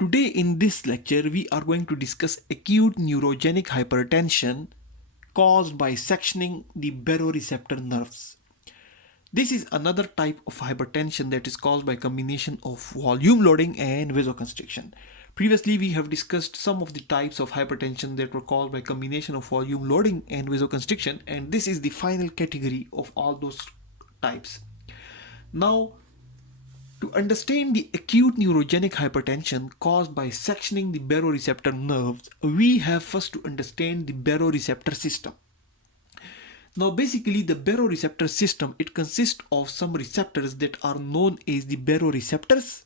Today in this lecture we are going to discuss acute neurogenic hypertension caused by sectioning the baroreceptor nerves. This is another type of hypertension that is caused by combination of volume loading and vasoconstriction. Previously we have discussed some of the types of hypertension that were caused by combination of volume loading and vasoconstriction, and this is the final category of all those types. Now, to understand the acute neurogenic hypertension caused by sectioning the baroreceptor nerves, we have first to understand the baroreceptor system. Now basically the baroreceptor system, it consists of some receptors that are known as the baroreceptors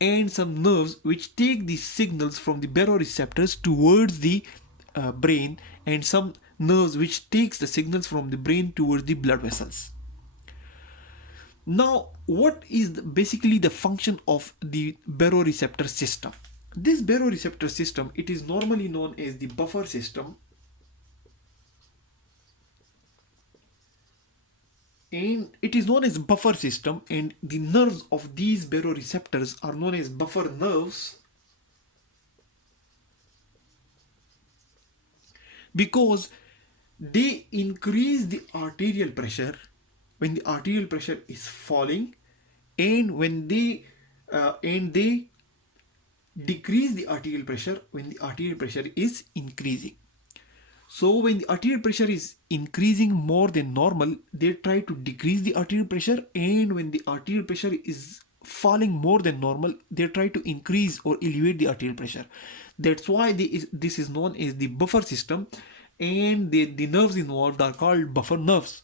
and some nerves which take the signals from the baroreceptors towards the brain, and some nerves which takes the signals from the brain towards the blood vessels. Now, what is basically the function of the baroreceptor system? This baroreceptor system, it is normally known as the buffer system, and it is known as buffer system, and the nerves of these baroreceptors are known as buffer nerves because they increase the arterial pressure when the arterial pressure is falling, and when they decrease the arterial pressure when the arterial pressure is increasing. So when the arterial pressure is increasing more than normal, they try to decrease the arterial pressure, and when the arterial pressure is falling more than normal, they try to increase or elevate the arterial pressure. That's why this is known as the buffer system, and the nerves involved are called buffer nerves.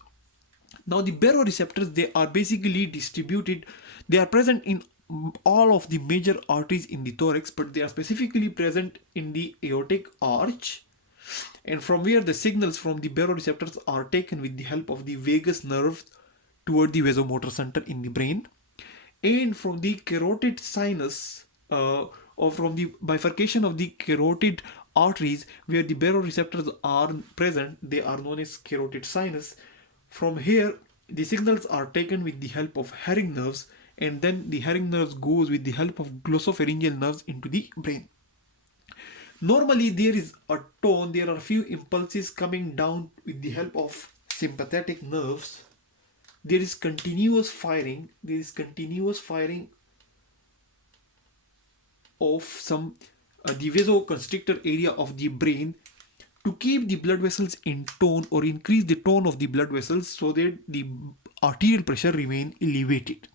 Now the baroreceptors, they are basically distributed, they are present in all of the major arteries in the thorax, but they are specifically present in the aortic arch, and from where the signals from the baroreceptors are taken with the help of the vagus nerve toward the vasomotor center in the brain, and from the carotid sinus or from the bifurcation of the carotid arteries where the baroreceptors are present, they are known as carotid sinus. From here the signals are taken with the help of herring nerves, and then the herring nerves goes with the help of glossopharyngeal nerves into the brain. Normally there is a tone, there are a few impulses coming down with the help of sympathetic nerves. There is continuous firing of some the vasoconstrictor area of the brain to keep the blood vessels in tone or increase the tone of the blood vessels so that the arterial pressure remain elevated.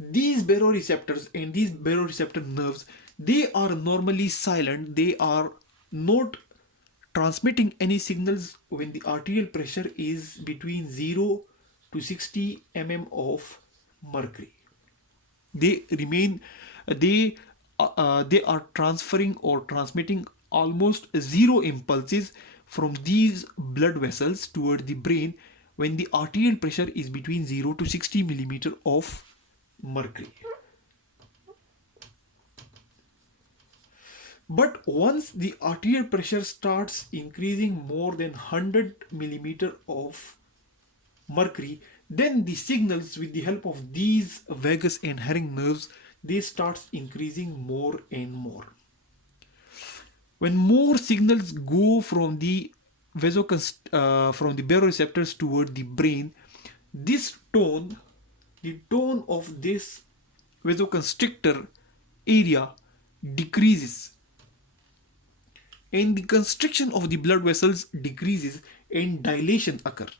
These baroreceptors and these baroreceptor nerves, they are normally silent. They are not transmitting any signals when the arterial pressure is between 0 to 60 mm of mercury. They remain, they are transferring or transmitting almost zero impulses from these blood vessels toward the brain when the arterial pressure is between 0 to 60 millimeter of mercury. But once the arterial pressure starts increasing more than 100 millimeter of mercury, then the signals with the help of these vagus and herring nerves, they start increasing more and more. When more signals go from the from the baroreceptors toward the brain, this tone, the tone of this vasoconstrictor area decreases, and the constriction of the blood vessels decreases and dilation occurs.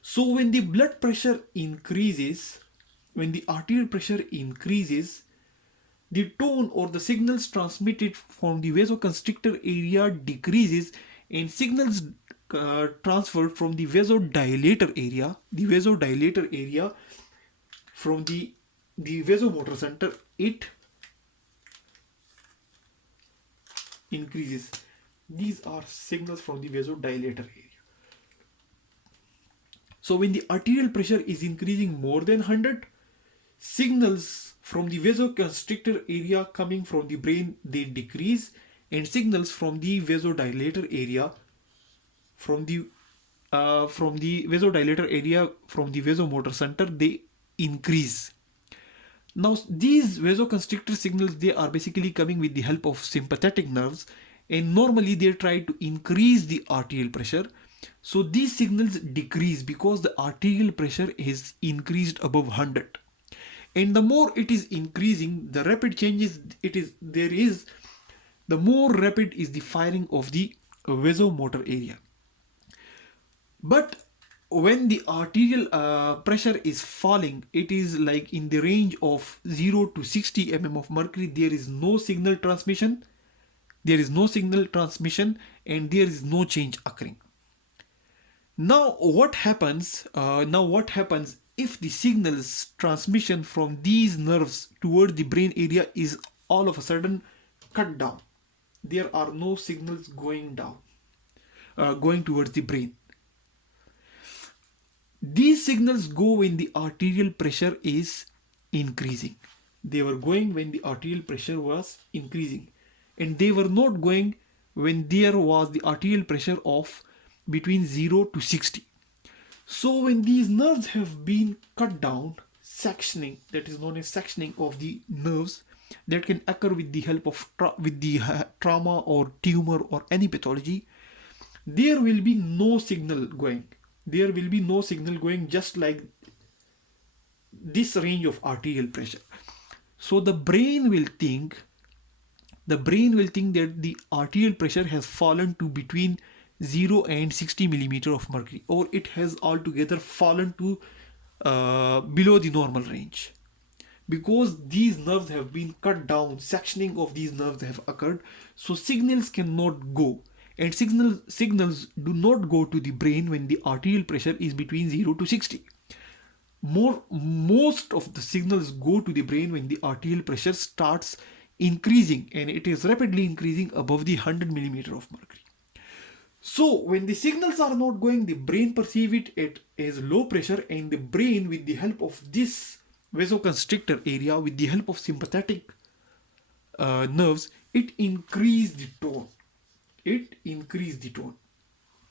So when the blood pressure increases, when the arterial pressure increases, the tone or the signals transmitted from the vasoconstrictor area decreases, and signals transferred from the vasodilator area from the vasomotor center, it increases. These are signals from the vasodilator area. So when the arterial pressure is increasing more than 100, signals from the vasoconstrictor area coming from the brain, they decrease, and signals from the vasodilator area from the vasodilator area from the vasomotor center, they increase. Now these vasoconstrictor signals, they are basically coming with the help of sympathetic nerves, and normally they try to increase the arterial pressure. So these signals decrease because the arterial pressure is increased above 100, and the more it is increasing, the rapid changes it is there is, the more rapid is the firing of the vasomotor area. But when the arterial pressure is falling, it is like in the range of 0 to 60 mm of mercury. There is no signal transmission. There is no signal transmission, and there is no change occurring. Now what happens? What happens if the signals transmission from these nerves toward the brain area is all of a sudden cut down? There are no signals going down, going towards the brain. These signals go when the arterial pressure is increasing. They were going when the arterial pressure was increasing, and they were not going when there was the arterial pressure of between 0 to 60. So when these nerves have been cut down, sectioning, that is known as sectioning of the nerves, that can occur with the help of trauma or tumor or any pathology, there will be no signal going. There will be no signal going, just like this range of arterial pressure. So the brain will think that the arterial pressure has fallen to between 0 and 60 millimeter of mercury, or it has altogether fallen to below the normal range, because these nerves have been cut down. Sectioning of these nerves have occurred, so signals cannot go, and signals do not go to the brain when the arterial pressure is between 0 to 60. Most of the signals go to the brain when the arterial pressure starts increasing, and it is rapidly increasing above the 100 millimeter of mercury. So when the signals are not going, the brain perceive it as low pressure, and the brain, with the help of this vasoconstrictor area, with the help of sympathetic nerves, it increase the tone.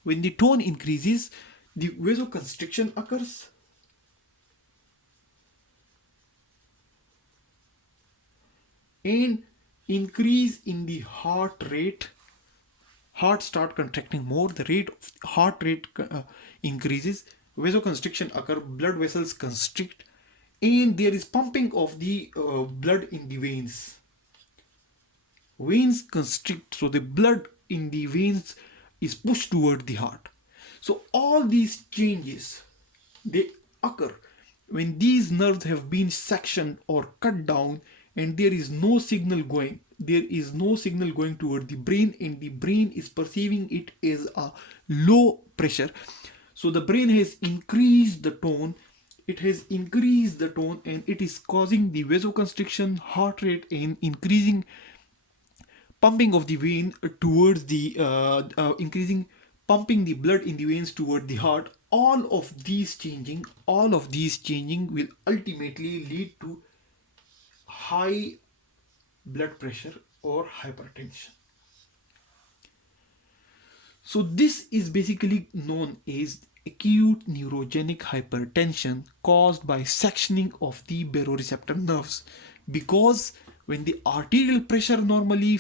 When the tone increases, the vasoconstriction occurs, and increase in the heart rate. Heart start contracting more, the heart rate increases, vasoconstriction occur, blood vessels constrict, and there is pumping of the blood in the veins. Veins constrict, so the blood in the veins is pushed toward the heart. So all these changes, they occur when these nerves have been sectioned or cut down, and there is no signal going. There is no signal going toward the brain, and the brain is perceiving it as a low pressure. So the brain has increased the tone. And it is causing the vasoconstriction, heart rate, and increasing pumping of the vein towards the pumping the blood in the veins toward the heart. All of these changing will ultimately lead to high blood pressure or hypertension. So this is basically known as acute neurogenic hypertension caused by sectioning of the baroreceptor nerves, because when the arterial pressure normally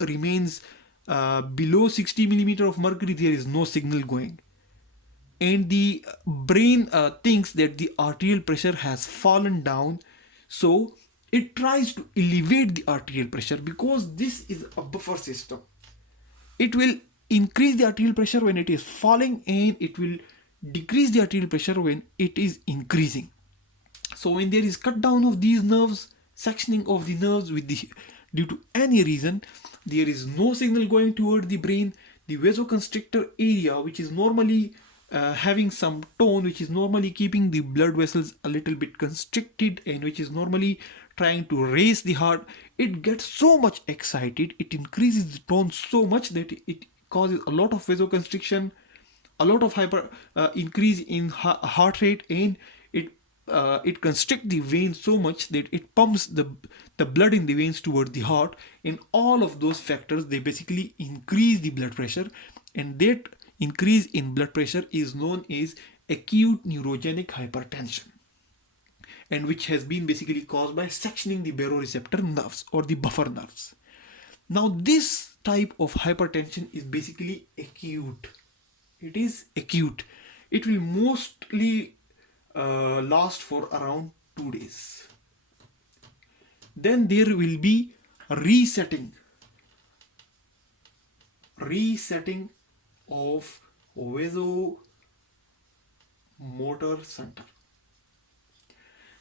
remains below 60 millimeter of mercury, there is no signal going, and the brain thinks that the arterial pressure has fallen down, so it tries to elevate the arterial pressure, because this is a buffer system. It will increase the arterial pressure when it is falling, and it will decrease the arterial pressure when it is increasing. So when there is cut down of these nerves, sectioning of the nerves due to any reason, there is no signal going toward the brain. The vasoconstrictor area, which is normally having some tone, which is normally keeping the blood vessels a little bit constricted, and which is normally trying to raise the heart, it gets so much excited, it increases the tone so much that it causes a lot of vasoconstriction, a lot of increase in heart rate, and it constricts the veins so much that it pumps the blood in the veins toward the heart, and all of those factors, they basically increase the blood pressure, and that increase in blood pressure is known as acute neurogenic hypertension. and which has been basically caused by sectioning the baroreceptor nerves or the buffer nerves. Now this type of hypertension is basically acute. It is acute. It will mostly last for around 2 days. Then there will be resetting of vasomotor center.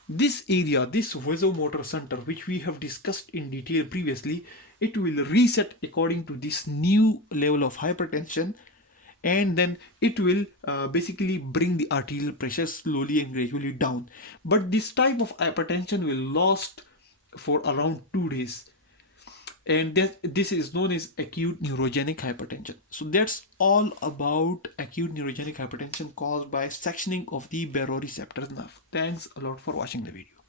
This area, this vasomotor center, which we have discussed in detail previously, it will reset according to this new level of hypertension, and then it will basically bring the arterial pressure slowly and gradually down. But this type of hypertension will last for around 2 days, and this is known as acute neurogenic hypertension. So that's all about acute neurogenic hypertension caused by sectioning of the baroreceptor nerve. Thanks a lot for watching the video.